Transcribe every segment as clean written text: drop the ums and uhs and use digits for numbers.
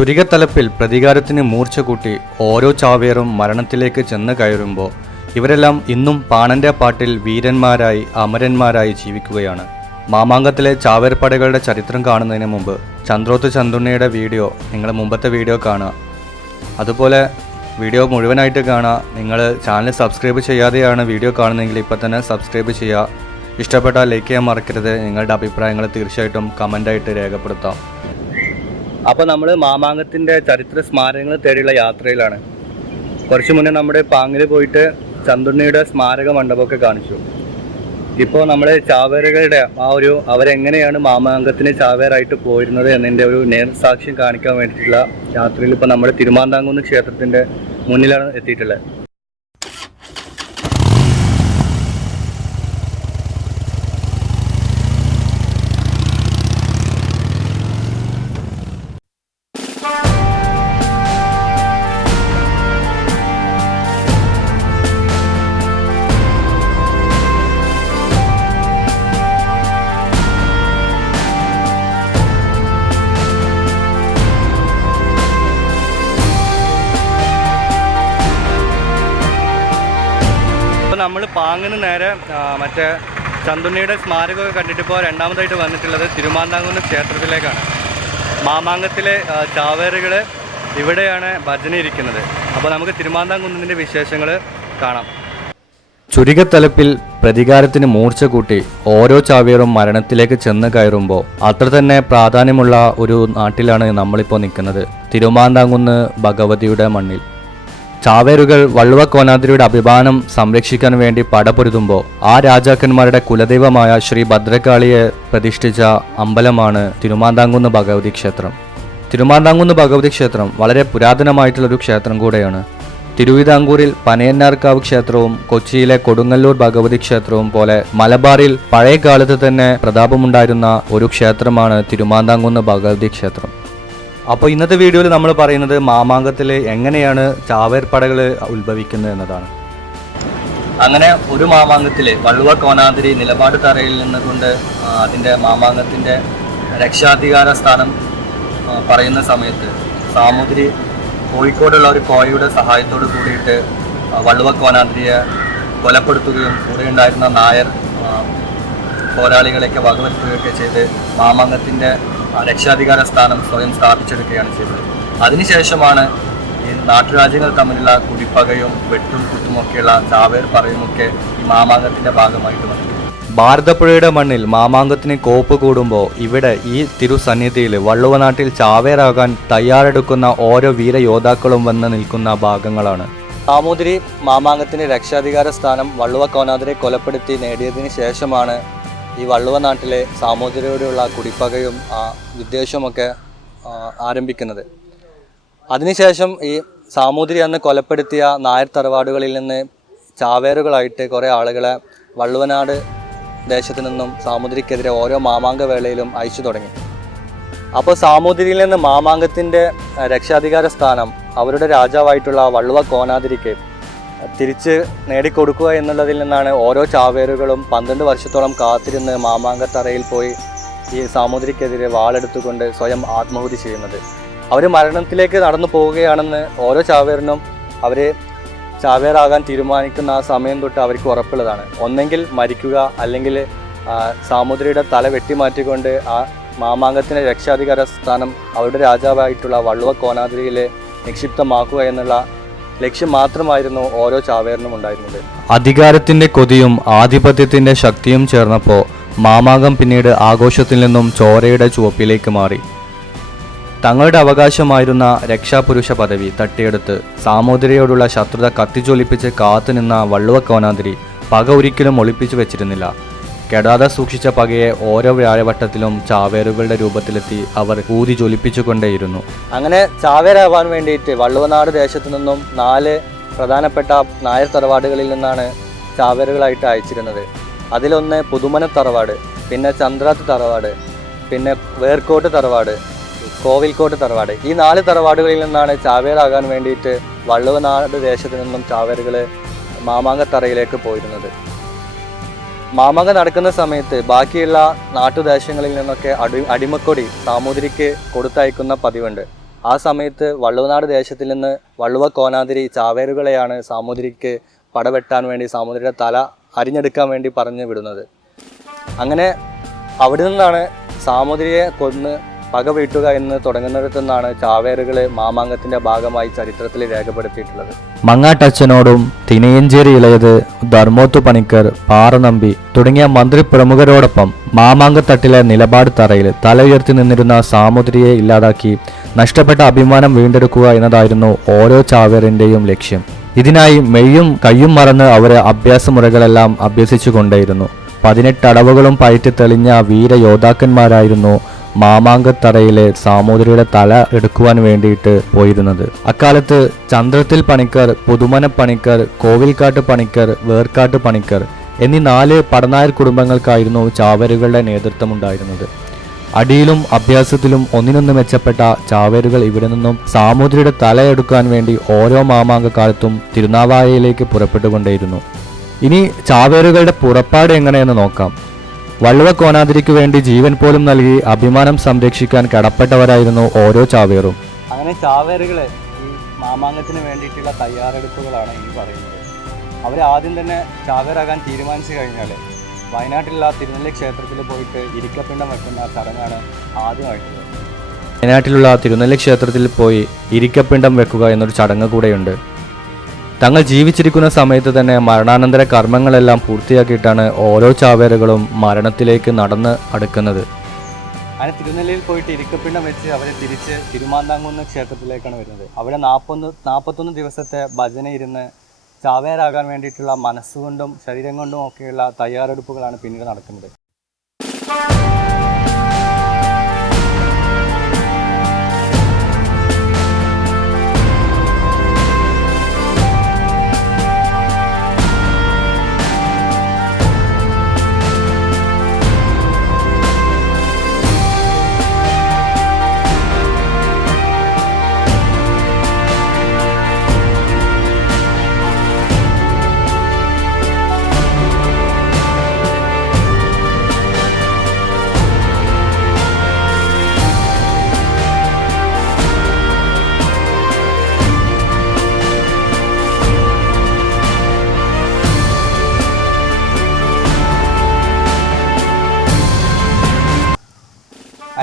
ചുരികത്തലപ്പിൽ പ്രതികാരത്തിന് മൂർച്ച കൂട്ടി ഓരോ ചാവേറും മരണത്തിലേക്ക് ചെന്ന് കയറുമ്പോൾ ഇവരെല്ലാം ഇന്നും പാണന്റെ പാട്ടിൽ വീരന്മാരായി അമരന്മാരായി ജീവിക്കുകയാണ്. മാമാങ്കത്തിലെ ചാവേർപ്പടകളുടെ ചരിത്രം കാണുന്നതിന് മുമ്പ് ചന്ദ്രോത്ത് ചന്തുണ്ണിയുടെ വീഡിയോ നിങ്ങൾ മുമ്പത്തെ വീഡിയോ കാണുക. അതുപോലെ വീഡിയോ മുഴുവനായിട്ട് കാണുക. നിങ്ങൾ ചാനൽ സബ്സ്ക്രൈബ് ചെയ്യാതെയാണ് വീഡിയോ കാണുന്നതെങ്കിൽ ഇപ്പോൾ തന്നെ സബ്സ്ക്രൈബ് ചെയ്യുക. ഇഷ്ടപ്പെട്ടാൽ ലൈക്ക് ചെയ്യാൻ മറക്കരുത്. നിങ്ങളുടെ അഭിപ്രായങ്ങൾ തീർച്ചയായിട്ടും കമൻ്റായിട്ട് രേഖപ്പെടുത്താം. അപ്പോൾ നമ്മൾ മാമാങ്കത്തിൻ്റെ ചരിത്ര സ്മാരകങ്ങൾ തേടിയുള്ള യാത്രയിലാണ്. കുറച്ച് മുന്നേ നമ്മുടെ പാങ്ങിൽ പോയിട്ട് ചന്തുണ്ണിയുടെ സ്മാരക മണ്ഡപമൊക്കെ കാണിച്ചു. ഇപ്പോൾ നമ്മൾ ചാവേറുകളുടെ അവരെങ്ങനെയാണ് മാമാങ്കത്തിന് ചാവേറായിട്ട് പോയിരുന്നത് എന്നതിൻ്റെ ഒരു നേർസാക്ഷ്യം കാണിക്കാൻ വേണ്ടിയിട്ടുള്ള യാത്രയിൽ ഇപ്പോൾ നമ്മൾ തിരുമാന്താംകുന്ന് ക്ഷേത്രത്തിൻ്റെ മുന്നിലാണ് എത്തിയിട്ടുള്ളത്. നമ്മൾ പാങ്ങിന് നേരെ മറ്റേ ചന്തുണ്ണിയുടെ സ്മാരകമൊക്കെ കണ്ടിട്ടിപ്പോൾ രണ്ടാമതായിട്ട് വന്നിട്ടുള്ളത് തിരുമാന്താംകുന്ന് ക്ഷേത്രത്തിലേക്കാണ്. മാമാങ്കത്തിലെ ചാവേറുകൾ ഇവിടെയാണ് ഭജന ഇരിക്കുന്നത്. അപ്പോൾ നമുക്ക് തിരുമാന്താംകുന്നതിൻ്റെ വിശേഷങ്ങൾ കാണാം. ചുരികത്തലപ്പിൽ പ്രതികാരത്തിന് മൂർച്ച കൂട്ടി ഓരോ ചാവേറും മരണത്തിലേക്ക് ചെന്ന് കയറുമ്പോൾ അത്ര തന്നെ പ്രാധാന്യമുള്ള ഒരു നാട്ടിലാണ് നമ്മളിപ്പോൾ നിൽക്കുന്നത്, തിരുമാന്താംകുന്ന് ഭഗവതിയുടെ മണ്ണിൽ. ചാവേറുകൾ വള്ളുവ കോനാതിരിയുടെ അഭിമാനം സംരക്ഷിക്കാൻ വേണ്ടി പടപൊരുതുമ്പോൾ ആ രാജാക്കന്മാരുടെ കുലദൈവമായ ശ്രീ ഭദ്രകാളിയെ പ്രതിഷ്ഠിച്ച അമ്പലമാണ് തിരുമാന്താംകുന്ന് ഭഗവതി ക്ഷേത്രം. തിരുമാന്താംകുന്ന് ഭഗവതി ക്ഷേത്രം വളരെ പുരാതനമായിട്ടുള്ളൊരു ക്ഷേത്രം കൂടെയാണ്. തിരുവിതാംകൂറിൽ പനയന്നാർക്കാവ് ക്ഷേത്രവും കൊച്ചിയിലെ കൊടുങ്ങല്ലൂർ ഭഗവതി ക്ഷേത്രവും പോലെ മലബാറിൽ പഴയ കാലത്ത് തന്നെ പ്രതാപമുണ്ടായിരുന്ന ഒരു ക്ഷേത്രമാണ് തിരുമാന്താംകുന്ന് ഭഗവതി ക്ഷേത്രം. അപ്പോൾ ഇന്നത്തെ വീഡിയോയിൽ നമ്മൾ പറയുന്നത് മാമാങ്കത്തിൽ എങ്ങനെയാണ് ചാവേർപ്പടകൾ ഉത്ഭവിക്കുന്നത് എന്നതാണ്. അങ്ങനെ ഒരു മാമാങ്കത്തിൽ വള്ളുവ കോനാതിരി നിലപാട് തറയിൽ നിന്നുകൊണ്ട് അതിൻ്റെ മാമാങ്കത്തിൻ്റെ രക്ഷാധികാര സ്ഥാനം പറയുന്ന സമയത്ത് സാമൂതിരി കോഴിക്കോടുള്ള ഒരു കോയയുടെ സഹായത്തോട് കൂടിയിട്ട് വള്ളുവ കോനാതിരിയെ കൊലപ്പെടുത്തുകയും കൂടെ ഉണ്ടായിരുന്ന നായർ പോരാളികളെയൊക്കെ വകവരുത്തുകയൊക്കെ ചെയ്ത് മാമാങ്കത്തിൻ്റെ രക്ഷാധികാര സ്ഥാനം സ്വയം സ്ഥാപിച്ചെടുക്കുകയാണ് ചെയ്തത്. അതിനുശേഷമാണ് ഈ നാട്ടുരാജ്യങ്ങൾ തമ്മിലുള്ള കുടിപ്പകയും വെട്ടും കുത്തുമൊക്കെയുള്ള ചാവേർ പറയുമൊക്കെ ഈ മാമാങ്കത്തിൻ്റെ ഭാഗമായിട്ട് വന്നത്. ഭാരതപ്പുഴയുടെ മണ്ണിൽ മാമാങ്കത്തിന് കോപ്പ് കൂടുമ്പോൾ ഇവിടെ ഈ തിരുസന്നിധിയിൽ വള്ളുവനാട്ടിൽ ചാവേറാകാൻ തയ്യാറെടുക്കുന്ന ഓരോ വീരയോദ്ധാക്കളും വന്ന് നിൽക്കുന്ന ഭാഗങ്ങളാണ്. സാമൂതിരി മാമാങ്കത്തിന് രക്ഷാധികാര സ്ഥാനം വള്ളുവ കോനാതിരെ കൊലപ്പെടുത്തി നേടിയതിന് ശേഷമാണ് ഈ വള്ളുവ നാട്ടിലെ സാമൂതിരിയോടുള്ള കുടിപ്പകയും വിദ്വേഷമൊക്കെ ആരംഭിക്കുന്നത്. അതിനുശേഷം ഈ സാമൂതിരി അന്ന് കൊലപ്പെടുത്തിയ നായർ തറവാടുകളിൽ നിന്ന് ചാവേറുകളായിട്ട് കുറേ ആളുകളെ വള്ളുവനാട് ദേശത്തു നിന്നും സാമൂതിരിക്കെതിരെ ഓരോ മാമാങ്ക വേളയിലും അയച്ചു തുടങ്ങി. അപ്പോൾ സാമൂതിരിയിൽ നിന്ന് മാമാങ്കത്തിൻ്റെ രക്ഷാധികാര സ്ഥാനം അവരുടെ രാജാവായിട്ടുള്ള വള്ളുവ കോനാതിരിക്ക് തിരിച്ച് നേടിക്കൊടുക്കുക എന്നുള്ളതിൽ നിന്നാണ് ഓരോ ചാവേറുകളും 12 വർഷത്തോളം കാത്തിരുന്ന് മാമാങ്കത്തറയിൽ പോയി ഈ സാമൂതിരിക്കെതിരെ വാളെടുത്തുകൊണ്ട് സ്വയം ആത്മാഹുതി ചെയ്യുന്നത്. അവർ മരണത്തിലേക്ക് നടന്നു പോവുകയാണെന്ന് ഓരോ ചാവേറിനും അവർ ചാവേറാകാൻ തീരുമാനിക്കുന്ന ആ സമയം തൊട്ട് അവർക്ക് ഉറപ്പുള്ളതാണ്. ഒന്നെങ്കിൽ മരിക്കുക, അല്ലെങ്കിൽ സാമൂതിരിയുടെ തല വെട്ടിമാറ്റിക്കൊണ്ട് ആ മാമാങ്കത്തിൻ്റെ രക്ഷാധികാര സ്ഥാനം അവരുടെ രാജാവായിട്ടുള്ള വള്ളുവ കോനാതിരിയിൽ നിക്ഷിപ്തമാക്കുക എന്നുള്ള ലക്ഷ്യം മാത്രമായിരുന്നു ഓരോ ചാവേറിനും ഉണ്ടായിരുന്നത്. അധികാരത്തിന്റെ കൊതിയും ആധിപത്യത്തിന്റെ ശക്തിയും ചേർന്നപ്പോൾ മാമാങ്കം പിന്നീട് ആഘോഷത്തിൽ നിന്നും ചോരയുടെ ചുവപ്പിലേക്ക് മാറി. തങ്ങളുടെ അവകാശമായിരുന്ന രക്ഷാപുരുഷ പദവി തട്ടിയെടുത്ത് സാമൂതിരിയോടുള്ള ശത്രുത കത്തിച്ചൊലിപ്പിച്ച് കാത്തുനിന്ന വള്ളുവ കോനാതിരി പക ഒരിക്കലും ഒളിപ്പിച്ചു വെച്ചിരുന്നില്ല. കെടാതെ സൂക്ഷിച്ച പകയെ ഓരോ വ്യാഴവട്ടത്തിലും ചാവേറുകളുടെ രൂപത്തിലെത്തി അവർ ഊതി ജ്വലിപ്പിച്ചുകൊണ്ടേയിരുന്നു. അങ്ങനെ ചാവേറാവാൻ വേണ്ടിയിട്ട് വള്ളുവനാട് ദേശത്തു നിന്നും 4 പ്രധാനപ്പെട്ട നായർ തറവാടുകളിൽ നിന്നാണ് ചാവേറുകളായിട്ട് അയച്ചിരുന്നത്. അതിലൊന്ന് പുതുമന തറവാട്, പിന്നെ ചന്ദ്രാത്ത് തറവാട്, പിന്നെ വേർക്കോട്ട് തറവാട്, കോവിൽക്കോട്ട് തറവാട്. ഈ 4 തറവാടുകളിൽ നിന്നാണ് ചാവേറാകാൻ വേണ്ടിയിട്ട് വള്ളുവനാട് ദേശത്തു നിന്നും ചാവേറുകൾ മാമാങ്കത്തറയിലേക്ക് പോയിരുന്നത്. മാമാങ്കം നടക്കുന്ന സമയത്ത് ബാക്കിയുള്ള നാട്ടുദേശങ്ങളിൽ നിന്നൊക്കെ അടിമക്കൊടി സാമൂതിരിക്ക് കൊടുത്തയക്കുന്ന പതിവുണ്ട്. ആ സമയത്ത് വള്ളുവനാട് ദേശത്തിൽ നിന്ന് വള്ളുവ കോനാതിരി ചാവേറുകളെയാണ് സാമൂതിരിക്ക് പടവെട്ടാൻ വേണ്ടി സാമൂതിരിയുടെ തല അരിഞ്ഞെടുക്കാൻ വേണ്ടി പറഞ്ഞു വിടുന്നത്. അങ്ങനെ അവിടെ നിന്നാണ് സാമൂതിരിയെ കൊന്ന് പക വീട്ടുക എന്ന് തുടങ്ങുന്നിടത്തു നിന്നാണ് ചാവേറുകൾ മാമാങ്കത്തിന്റെ ഭാഗമായി ചരിത്രത്തിൽ രേഖപ്പെടുത്തിയിട്ടുള്ളത്. മങ്ങാട്ടച്ഛനോടും തിനയഞ്ചേരി ഇളയത്, ധർമ്മോത്തു പണിക്കർ, പാറനമ്പി തുടങ്ങിയ മന്ത്രി പ്രമുഖരോടൊപ്പം മാമാങ്കത്തട്ടിലെ നിലപാട് തറയിൽ തല ഉയർത്തി നിന്നിരുന്ന സാമൂതിരിയെ ഇല്ലാതാക്കി നഷ്ടപ്പെട്ട അഭിമാനം വീണ്ടെടുക്കുക എന്നതായിരുന്നു ഓരോ ചാവേറിന്റെയും ലക്ഷ്യം. ഇതിനായി മെയ്യും കയ്യും മറന്ന് അവരെ അഭ്യാസമുറകളെല്ലാം അഭ്യസിച്ചു കൊണ്ടേയിരുന്നു. 18 അടവുകളും പയറ്റി തെളിഞ്ഞ വീരയോദ്ധാക്കന്മാരായിരുന്നു മാമാങ്കത്തറയിലെ സാമൂതിരിയുടെ തല എടുക്കുവാൻ വേണ്ടിയിട്ട് പോയിരുന്നത്. അക്കാലത്ത് ചന്ദ്രത്തിൽ പണിക്കർ, പുതുമന പണിക്കർ, കോവിൽക്കാട്ട് പണിക്കർ, വേർക്കാട്ട് പണിക്കർ എന്നീ 4 പടനായർ കുടുംബങ്ങൾക്കായിരുന്നു ചാവേറുകളുടെ നേതൃത്വമുണ്ടായിരുന്നത്. അടിയിലും അഭ്യാസത്തിലും ഒന്നിനൊന്ന് മെച്ചപ്പെട്ട ചാവേറുകൾ ഇവിടെ നിന്നും സാമൂതിരിയുടെ തലയെടുക്കാൻ വേണ്ടി ഓരോ മാമാങ്കക്കാലത്തും തിരുനാവായയിലേക്ക് പുറപ്പെട്ടുകൊണ്ടേയിരുന്നു. ഇനി ചാവേറുകളുടെ പുറപ്പാട് എങ്ങനെയെന്ന് നോക്കാം. വള്ളുവ കോനാതിരിക്ക് വേണ്ടി ജീവൻ പോലും നൽകി അഭിമാനം സംരക്ഷിക്കാൻ കടപ്പെട്ടവരായിരുന്നു ഓരോ ചാവേറും. അങ്ങനെ ചാവേറുകളെ ഈ മാമാങ്കത്തിന് വേണ്ടിയിട്ടുള്ള തയ്യാറെടുപ്പുകളാണ് ഇനി പറയുന്നത്. അവർ ആദ്യം തന്നെ ചാവേറാകാൻ തീരുമാനിച്ചു കഴിഞ്ഞാൽ വയനാട്ടിലുള്ള തിരുനെല്ലി ക്ഷേത്രത്തിൽ പോയിട്ട് ഇരിക്കപ്പിണ്ടം വെക്കുന്ന ചടങ്ങാണ് ആദ്യമായിട്ടുള്ളത്. വയനാട്ടിലുള്ള തിരുനെല്ലി ക്ഷേത്രത്തിൽ പോയി ഇരിക്കപ്പിണ്ടം വെക്കുക എന്നൊരു ചടങ്ങ് കൂടെയുണ്ട്. തങ്ങൾ ജീവിച്ചിരിക്കുന്ന സമയത്ത് തന്നെ മരണാനന്തര കർമ്മങ്ങളെല്ലാം പൂർത്തിയാക്കിയിട്ടാണ് ഓരോ ചാവേറുകളും മരണത്തിലേക്ക് നടന്ന് അടുക്കുന്നത്. അങ്ങനെ തിരുനെല്ലിയിൽ പോയിട്ട് ഇരിക്കപ്പിണ്ടം വെച്ച് അവരെ തിരിച്ച് തിരുമാന്താംകുന്ന് ക്ഷേത്രത്തിലേക്കാണ് വരുന്നത്. അവിടെ 41 ദിവസത്തെ ഭജന ഇരുന്ന് ചാവേറാകാൻ വേണ്ടിയിട്ടുള്ള മനസ്സുകൊണ്ടും ശരീരം കൊണ്ടും ഒക്കെയുള്ള തയ്യാറെടുപ്പുകളാണ് പിന്നീട് നടക്കുന്നത്.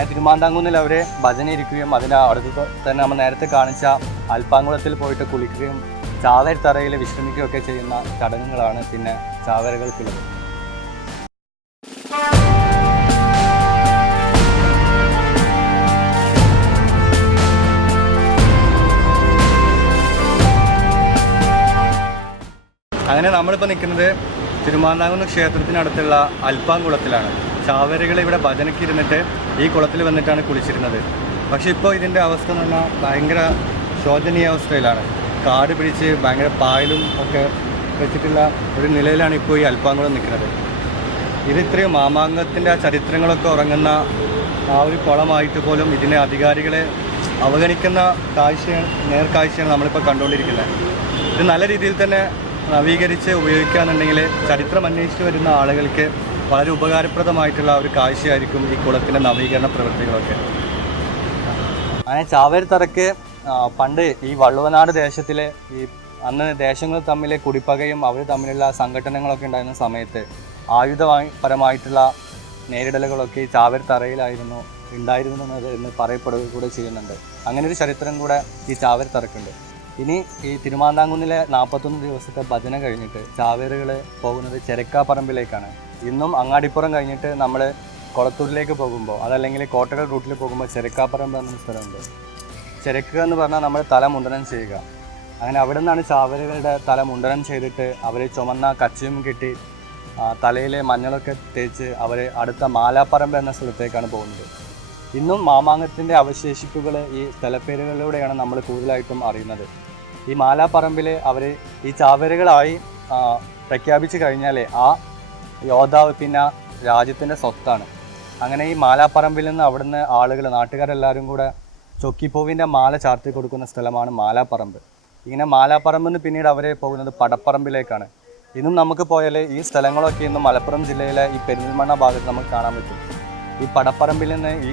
തിരുമാന്താംകുന്നിൽ അവരെ ഭജന ഇരിക്കുകയും അതിൻ്റെ അടുത്ത് തന്നെ നമ്മൾ നേരത്തെ കാണിച്ച അൽപ്പാങ്കുളത്തിൽ പോയിട്ട് കുളിക്കുകയും ചാവേർ തറയിൽ വിശ്രമിക്കുകയൊക്കെ ചെയ്യുന്ന ചടങ്ങുകളാണ് പിന്നെ ചാവേറുകൾക്കുള്ളത്. അങ്ങനെ നമ്മളിപ്പോൾ നിൽക്കുന്നത് തിരുമാന്താംകുന്ന് ക്ഷേത്രത്തിനടുത്തുള്ള അൽപ്പാങ്കുളത്തിലാണ്. ചാവേറുകൾ ഇവിടെ ഭജനയ്ക്ക് ഇരുന്നിട്ട് ഈ കുളത്തിൽ വന്നിട്ടാണ് കുളിച്ചിരുന്നത്. പക്ഷേ ഇപ്പോൾ ഇതിൻ്റെ അവസ്ഥ എന്ന് പറഞ്ഞാൽ ഭയങ്കര ശോചനീയ അവസ്ഥയിലാണ്. കാട് പിടിച്ച് ഭയങ്കര പായലും ഒക്കെ വെച്ചിട്ടുള്ള ഒരു നിലയിലാണ് ഇപ്പോൾ ഈ അൽപ്പാങ്കുളം നിൽക്കുന്നത്. ഇത് ഇത്രയും മാമാങ്കത്തിൻ്റെ ആ ചരിത്രങ്ങളൊക്കെ ഉറങ്ങുന്ന ആ ഒരു കുളമായിട്ട് പോലും ഇതിനെ അധികാരികളെ അവഗണിക്കുന്ന നേർക്കാഴ്ചയാണ് നമ്മളിപ്പോൾ കണ്ടുകൊണ്ടിരിക്കുന്നത്. ഇത് നല്ല രീതിയിൽ തന്നെ നവീകരിച്ച് ഉപയോഗിക്കുകയാണെന്നുണ്ടെങ്കിൽ ചരിത്രം അന്വേഷിച്ച് വരുന്ന ആളുകൾക്ക് വളരെ ഉപകാരപ്രദമായിട്ടുള്ള ഒരു കാഴ്ചയായിരിക്കും ഈ കുളത്തിൻ്റെ നവീകരണ പ്രവൃത്തികളൊക്കെ. അങ്ങനെ ചാവേർ തറയ്ക്ക് പണ്ട് ഈ വള്ളുവനാട് ദേശത്തിലെ ഈ അന്ന് ദേശങ്ങൾ തമ്മിൽ കുടിപ്പകയും അവർ തമ്മിലുള്ള സംഘടനകളൊക്കെ ഉണ്ടായിരുന്ന സമയത്ത് ആയുധപരമായിട്ടുള്ള നേരിടലുകളൊക്കെ ഈ ചാവേർ തറയിലായിരുന്നു ഉണ്ടായിരുന്നത് എന്ന് പറയപ്പെടുക കൂടെ ചെയ്യുന്നുണ്ട്. അങ്ങനെ ഒരു ചരിത്രം കൂടെ ഈ ചാവേർ തറക്കുണ്ട്. ഇനി ഈ തിരുമാന്താംകുന്നിലെ 41 ദിവസത്തെ ഭജന കഴിഞ്ഞിട്ട് ചാവേറുകൾ പോകുന്നത് ചെരക്കാപ്പറമ്പിലേക്കാണ്. ഇന്നും അങ്ങാടിപ്പുറം കഴിഞ്ഞിട്ട് നമ്മൾ കൊളത്തൂരിലേക്ക് പോകുമ്പോൾ അതല്ലെങ്കിൽ കോട്ടകൾ റൂട്ടിൽ പോകുമ്പോൾ ചെരക്കാപ്പറമ്പ് എന്നൊരു സ്ഥലമുണ്ട്. ചെരക്കുക എന്ന് പറഞ്ഞാൽ നമ്മൾ തല മുണ്ടനം ചെയ്യുക. അങ്ങനെ അവിടെ നിന്നാണ് ചാവേറുകളുടെ തല മുണ്ടനം ചെയ്തിട്ട് അവർ ചുമന്ന കച്ചയും കെട്ടി തലയിലെ മഞ്ഞളൊക്കെ തേച്ച് അവർ അടുത്ത മാലാപ്പറമ്പ് എന്ന സ്ഥലത്തേക്കാണ് പോകുന്നത്. ഇന്നും മാമാങ്കത്തിൻ്റെ അവശേഷിപ്പുകൾ ഈ സ്ഥലപ്പേരുകളിലൂടെയാണ് നമ്മൾ കൂടുതലായിട്ടും അറിയുന്നത്. ഈ മാലാപ്പറമ്പിൽ അവർ ഈ ചാവേറുകളായി പ്രഖ്യാപിച്ചു കഴിഞ്ഞാൽ ആ യോദ്ധാവ് പിന്നെ രാജ്യത്തിൻ്റെ സ്വത്താണ്. അങ്ങനെ ഈ മാലാപ്പറമ്പിൽ നിന്ന് അവിടുന്ന് ആളുകൾ നാട്ടുകാരെല്ലാവരും കൂടെ ചൊക്കിപ്പൂവിൻ്റെ മാല ചാർത്തി കൊടുക്കുന്ന സ്ഥലമാണ് മാലാപ്പറമ്പ്. ഇങ്ങനെ മാലാപ്പറമ്പിൽ നിന്ന് പിന്നീട് അവർ പോകുന്നത് പടപ്പറമ്പിലേക്കാണ്. ഇന്നും നമുക്ക് പോയാൽ ഈ സ്ഥലങ്ങളൊക്കെ ഇന്നും മലപ്പുറം ജില്ലയിലെ ഈ പെരിന്തൽമണ്ണ ഭാഗത്ത് നമുക്ക് കാണാൻ പറ്റും. ഈ പടപ്പറമ്പിൽ നിന്ന് ഈ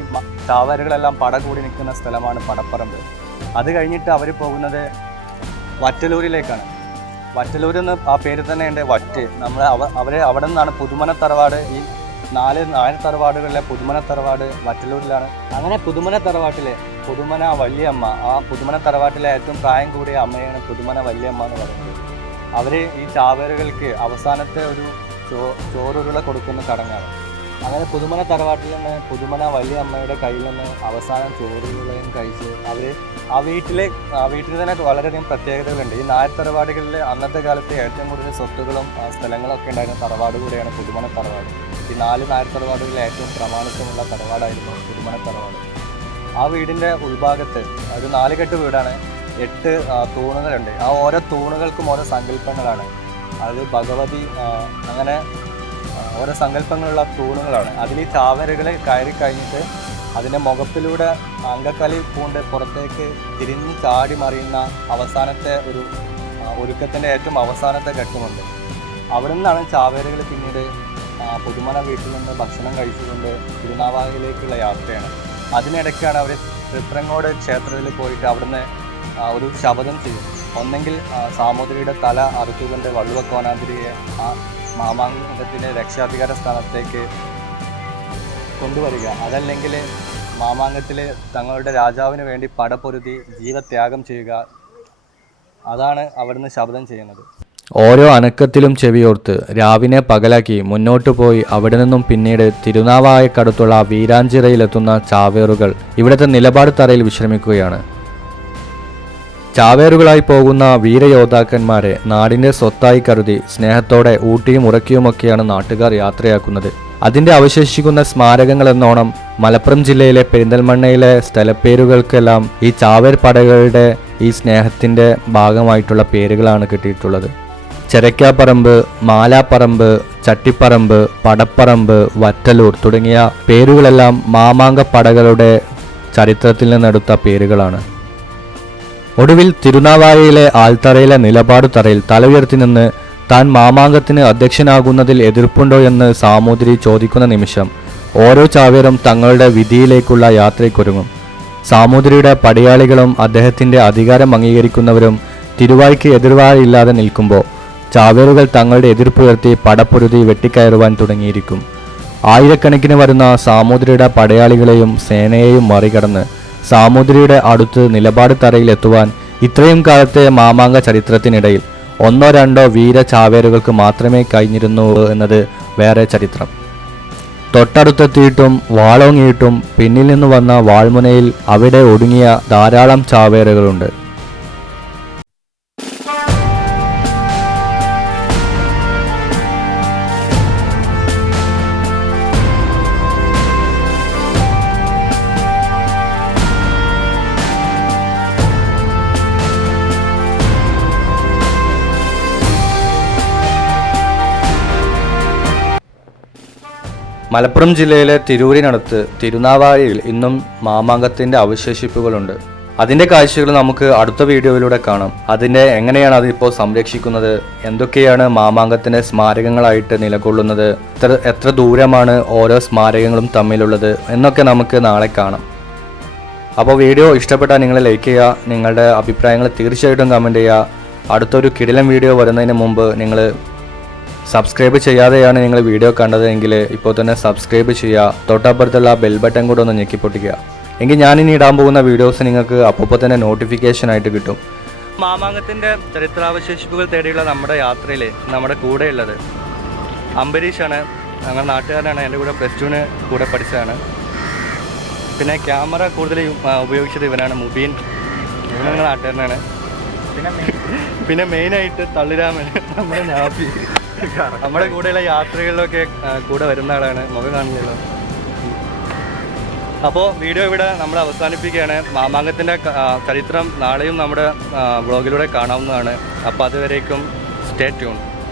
ചാവേറുകളെല്ലാം പട കൂടി നിൽക്കുന്ന സ്ഥലമാണ് പടപ്പറമ്പ്. അത് കഴിഞ്ഞിട്ട് അവർ പോകുന്നത് വറ്റലൂരിലേക്കാണ്. വറ്റലൂർ എന്ന് ആ പേര് തന്നെ ഉണ്ട്, വറ്റ്. അവിടെ നിന്നാണ് പുതുമന തറവാട്. ഈ 4 നായർ തറവാടുകളിലെ പുതുമന തറവാട് വറ്റലൂരിലാണ്. അങ്ങനെ പുതുമന തറവാട്ടിലെ പുതുമന വല്യമ്മ, ആ പുതുമന തറവാട്ടിലെ ഏറ്റവും പ്രായം കൂടിയ അമ്മയാണ് പുതുമന വല്യമ്മ എന്ന് പറയുന്നത്. അവർ ഈ ചാവേറുകൾക്ക് അവസാനത്തെ ഒരു ചോറുരുള കൊടുക്കുന്ന ചടങ്ങാണ്. അങ്ങനെ പുതുമന തറവാട്ടിൽ നിന്ന് പുതുമന വലിയ അമ്മയുടെ കയ്യിൽ നിന്ന് അവസാനം ചോറുകളെയും കഴിച്ച് അവർ ആ വീട്ടിൽ തന്നെ വളരെയധികം പ്രത്യേകതകളുണ്ട്. ഈ നായർ തറവാടുകളിൽ അന്നത്തെ കാലത്ത് ഏറ്റവും കൂടുതൽ സ്വത്തുകളും സ്ഥലങ്ങളൊക്കെ ഉണ്ടായിരുന്ന തറവാട് കൂടെയാണ് പുതുമന തറവാട്. ഈ 4 നായർ തറവാടുകളിൽ ഏറ്റവും പ്രമാണിത്വമുള്ള തറവാടായിരുന്നു പുതുമന തറവാട്. ആ വീടിൻ്റെ ഉൾഭാഗത്ത് ഒരു 4 കെട്ട് വീടാണ്, 8 തൂണുകളുണ്ട്. ആ ഓരോ തൂണുകൾക്കും ഓരോ സങ്കല്പങ്ങളാണ്. അത് ഭഗവതി, അങ്ങനെ ഓരോ സങ്കല്പങ്ങളുള്ള തൂണുകളാണ്. അതിൽ ഈ ചാവരുകൾ കയറി കഴിഞ്ഞിട്ട് അതിൻ്റെ മുഖപ്പിലൂടെ അങ്കക്കലി പൂണ്ട് പുറത്തേക്ക് തിരിഞ്ഞ് ചാടി മറിയുന്ന അവസാനത്തെ ഒരു ഒരുക്കത്തിൻ്റെ ഏറ്റവും അവസാനത്തെ ഘട്ടമുണ്ട്. അവിടെ നിന്നാണ് ചാവേറുകൾ പിന്നീട് പുതുമന വീട്ടിൽ നിന്ന് ഭക്ഷണം കഴിച്ചുകൊണ്ട് തിരുനാവായയിലേക്കുള്ള യാത്രയാണ്. അതിനിടയ്ക്കാണ് അവർ തൃപ്രങ്ങോട് ക്ഷേത്രത്തിൽ പോയിട്ട് അവിടുന്ന് ഒരു ശപഥം ചെയ്യും. ഒന്നെങ്കിൽ സാമൂതിരിയുടെ തല അറുത്തുകൊണ്ട് വള്ളുവക്കോനാതിരിയെ ആ മാമാങ്കത്തിൻ്റെ രക്ഷാധികാര സ്ഥാനത്തേക്ക് കൊണ്ടുവരിക, അതല്ലെങ്കിൽ മാമാങ്കത്തിൽ തങ്ങളുടെ രാജാവിന് വേണ്ടി പടപൊരുതി ജീവത്യാഗം ചെയ്യുക. അതാണ് അവിടുന്ന് ശപഥം ചെയ്യുന്നത്. ഓരോ അനക്കത്തിലും ചെവിയോർത്ത് രാവിനെ പകലാക്കി മുന്നോട്ടു പോയി അവിടെ നിന്നും പിന്നീട് തിരുനാവായക്കടുത്തുള്ള വീരാഞ്ചിറയിലെത്തുന്ന ചാവേറുകൾ ഇവിടുത്തെ നിലപാട് തറയിൽ വിശ്രമിക്കുകയാണ്. ചാവേറുകളായി പോകുന്ന വീരയോദ്ധാക്കന്മാരെ നാടിൻ്റെ സ്വത്തായി കരുതി സ്നേഹത്തോടെ ഊട്ടിയും ഉറക്കിയുമൊക്കെയാണ് നാട്ടുകാർ യാത്രയാക്കുന്നത്. അതിൻ്റെ അവശേഷിക്കുന്ന സ്മാരകങ്ങൾ എന്നോണം മലപ്പുറം ജില്ലയിലെ പെരിന്തൽമണ്ണയിലെ സ്ഥലപ്പേരുകൾക്കെല്ലാം ഈ ചാവേർ പടകളുടെ ഈ സ്നേഹത്തിൻ്റെ ഭാഗമായിട്ടുള്ള പേരുകളാണ് കിട്ടിയിട്ടുള്ളത്. ചെരക്കാപ്പറമ്പ്, മാലാപ്പറമ്പ്, ചട്ടിപ്പറമ്പ്, പടപ്പറമ്പ്, വറ്റലൂർ തുടങ്ങിയ പേരുകളെല്ലാം മാമാങ്ക പടകളുടെ ചരിത്രത്തിൽ നിന്നെടുത്ത പേരുകളാണ്. ഒടുവിൽ തിരുനാവായയിലെ ആൽത്തറയിലെ നിലപാട് തറയിൽ തല ഉയർത്തി നിന്ന് താൻ മാമാങ്കത്തിന് അധ്യക്ഷനാകുന്നതിൽ എതിർപ്പുണ്ടോ എന്ന് സാമൂതിരി ചോദിക്കുന്ന നിമിഷം ഓരോ ചാവേറും തങ്ങളുടെ വിധിയിലേക്കുള്ള യാത്രയ്ക്കൊരുങ്ങും. സാമൂതിരിയുടെ പടയാളികളും അദ്ദേഹത്തിൻ്റെ അധികാരം അംഗീകരിക്കുന്നവരും തിരുവായ്ക്ക് എതിർവായില്ലാതെ നിൽക്കുമ്പോൾ ചാവേറുകൾ തങ്ങളുടെ എതിർപ്പുയർത്തി പടപ്പൊരുതി വെട്ടിക്കയറുവാൻ തുടങ്ങിയിരിക്കും. ആയിരക്കണക്കിന് വരുന്ന സാമൂതിരിയുടെ പടയാളികളെയും സേനയെയും മറികടന്ന് സാമൂതിരിയുടെ അടുത്ത് നിലപാട് തറയിലെത്തുവാൻ ഇത്രയും കാലത്തെ മാമാങ്ക ചരിത്രത്തിനിടയിൽ 1-2 വീര ചാവേറുകൾക്ക് മാത്രമേ കഴിഞ്ഞിരുന്നു എന്നത് വേറെ ചരിത്രം. തൊട്ടടുത്തെത്തിയിട്ടും വാളോങ്ങിയിട്ടും പിന്നിൽ നിന്ന് വന്ന വാൾമുനയിൽ അവിടെ ഒടുങ്ങിയ ധാരാളം ചാവേറുകളുണ്ട്. മലപ്പുറം ജില്ലയിലെ തിരൂരിനടുത്ത് തിരുനാവായയിൽ ഇന്നും മാമാങ്കത്തിൻ്റെ അവശേഷിപ്പുകളുണ്ട്. അതിൻ്റെ കാഴ്ചകൾ നമുക്ക് അടുത്ത വീഡിയോയിലൂടെ കാണാം. എങ്ങനെയാണ് അതിപ്പോൾ സംരക്ഷിക്കുന്നത്, എന്തൊക്കെയാണ് മാമാങ്കത്തിൻ്റെ സ്മാരകങ്ങളായിട്ട് നിലകൊള്ളുന്നത്, എത്ര ദൂരമാണ് ഓരോ സ്മാരകങ്ങളും തമ്മിലുള്ളത് എന്നൊക്കെ നമുക്ക് നാളെ കാണാം. അപ്പോൾ വീഡിയോ ഇഷ്ടപ്പെട്ടാൽ നിങ്ങൾ ലൈക്ക് ചെയ്യുക, നിങ്ങളുടെ അഭിപ്രായങ്ങൾ തീർച്ചയായിട്ടും കമൻറ്റ് ചെയ്യുക. അടുത്തൊരു കിടിലൻ വീഡിയോ വരുന്നതിന് മുമ്പ് നിങ്ങൾ സബ്സ്ക്രൈബ് ചെയ്യാതെയാണ് നിങ്ങൾ വീഡിയോ കണ്ടതെങ്കിൽ ഇപ്പോൾ തന്നെ സബ്സ്ക്രൈബ് ചെയ്യുക. തൊട്ടപ്പുറത്തുള്ള ബെൽ ബട്ടൺ കൂടെ ഒന്ന് ഞെക്കിപ്പൊട്ടിക്കുക. എങ്കിൽ ഞാനിനി ഇടാൻ പോകുന്ന വീഡിയോസ് നിങ്ങൾക്ക് അപ്പോൾ തന്നെ നോട്ടിഫിക്കേഷനായിട്ട് കിട്ടും. മാമാങ്കത്തിൻ്റെ ചരിത്രാവശേഷിപ്പുകൾ തേടിയുള്ള നമ്മുടെ യാത്രയിൽ നമ്മുടെ കൂടെയുള്ളത് അംബരീഷാണ്. ഞങ്ങളുടെ നാട്ടുകാരനാണ്, എൻ്റെ കൂടെ +2 കൂടെ പഠിച്ചതാണ്. പിന്നെ ക്യാമറ കൂടുതൽ ഉപയോഗിച്ചത് ഇവനാണ്, മുബീൻ. ഇവൻ ഞങ്ങളുടെ നാട്ടുകാരനാണ്. പിന്നെ മെയിനായിട്ട് തള്ളിരാമൻ, നമ്മുടെ നാഫി, നമ്മുടെ കൂടെയുള്ള യാത്രകളിലൊക്കെ കൂടെ വരുന്ന ആളാണ്. മുഖം കാണില്ലല്ലോ. അപ്പോൾ വീഡിയോ ഇവിടെ നമ്മൾ അവസാനിപ്പിക്കുകയാണ്. മാമാങ്കത്തിൻ്റെ ചരിത്രം നാളെയും നമ്മുടെ വ്ളോഗിലൂടെ കാണാവുന്നതാണ്. അപ്പോൾ അതുവരേക്കും സ്റ്റേ ട്യൂൺ.